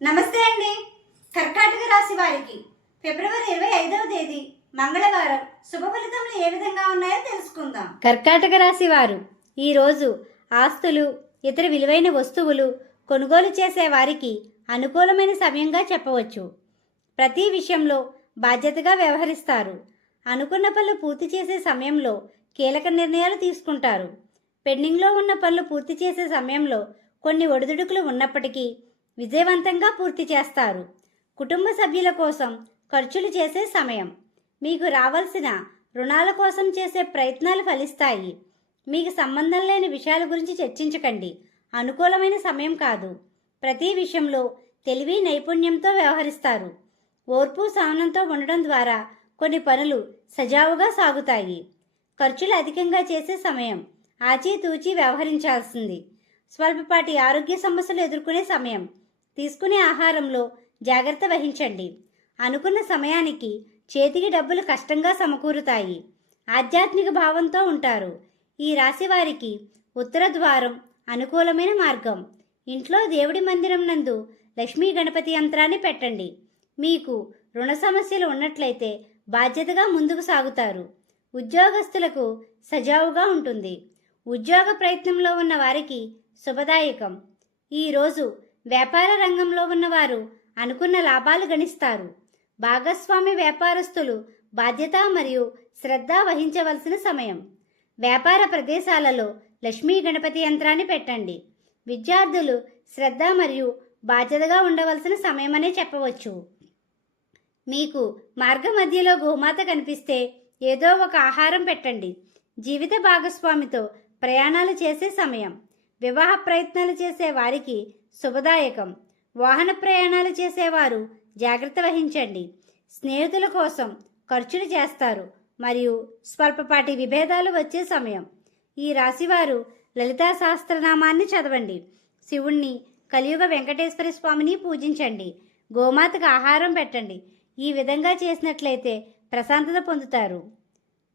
నమస్తే అండి. కర్కాటక రాశి వారికి ఫిబ్రవరి ఇరవై ఐదవ తేదీ మంగళవారం శుభ ఫలితములు ఏ విధంగా ఉన్నాయో తెలుసుకుందాం. కర్కాటక రాశి వారు ఈరోజు ఆస్తులు ఇతర విలువైన వస్తువులు కొనుగోలు చేసే వారికి అనుకూలమైన సమయంగా చెప్పవచ్చు. ప్రతి విషయంలో బాధ్యతగా వ్యవహరిస్తారు. అనుకున్న పనులు పూర్తి చేసే సమయంలో కీలక నిర్ణయాలు తీసుకుంటారు. పెండింగ్లో ఉన్న పనులు పూర్తి చేసే సమయంలో కొన్ని ఒడిదుడుకులు ఉన్నప్పటికీ విజయవంతంగా పూర్తి చేస్తారు. కుటుంబ సభ్యుల కోసం ఖర్చులు చేసే సమయం. మీకు రావాల్సిన రుణాల కోసం చేసే ప్రయత్నాలు ఫలిస్తాయి. మీకు సంబంధం లేని విషయాల గురించి చర్చించకండి. అనుకూలమైన సమయం కాదు. ప్రతి విషయంలో తెలివి నైపుణ్యంతో వ్యవహరిస్తారు. ఓర్పు సహనంతో ఉండడం ద్వారా కొన్ని పనులు సజావుగా సాగుతాయి. ఖర్చులు అధికంగా చేసే సమయం. ఆచితూచి వ్యవహరించాల్సింది. స్వల్పపాటి ఆరోగ్య సమస్యలు ఎదుర్కొనే సమయం. తీసుకునే ఆహారంలో జాగ్రత్త వహించండి. అనుకున్న సమయానికి చేతికి డబ్బులు కష్టంగా సమకూరుతాయి. ఆధ్యాత్మిక భావంతో ఉంటారు. ఈ రాశి వారికి ఉత్తర ద్వారం అనుకూలమైన మార్గం. ఇంట్లో దేవుడి మందిరం నందు లక్ష్మీ గణపతి యంత్రాన్ని పెట్టండి. మీకు రుణ సమస్యలు ఉన్నట్లయితే బాధ్యతగా ముందుకు సాగుతారు. ఉద్యోగస్తులకు సజావుగా ఉంటుంది. ఉద్యోగ ప్రయత్నంలో ఉన్న వారికి శుభదాయకం. ఈరోజు వ్యాపార రంగంలో ఉన్నవారు అనుకున్న లాభాలు గణిస్తారు. భాగస్వామి వ్యాపారస్తులు బాధ్యత మరియు శ్రద్ధ వహించవలసిన సమయం. వ్యాపార ప్రదేశాలలో లక్ష్మీ గణపతి యంత్రాన్ని పెట్టండి. విద్యార్థులు శ్రద్ధ మరియు బాధ్యతగా ఉండవలసిన సమయమనే చెప్పవచ్చు. మీకు మార్గ మధ్యలో గోమాత కనిపిస్తే ఏదో ఒక ఆహారం పెట్టండి. జీవిత భాగస్వామితో ప్రయాణాలు చేసే సమయం. వివాహ ప్రయత్నాలు చేసే వారికి శుభదాయకం. వాహన ప్రయాణాలు చేసేవారు జాగ్రత్త వహించండి. స్నేహితుల కోసం ఖర్చులు చేస్తారు మరియు స్వల్పపాటి విభేదాలు వచ్చే సమయం. ఈ రాశివారు లలితా సహస్రనామాన్ని చదవండి. శివుణ్ణి కలియుగ వెంకటేశ్వర స్వామిని పూజించండి. గోమాతకు ఆహారం పెట్టండి. ఈ విధంగా చేసినట్లయితే ప్రశాంతత పొందుతారు.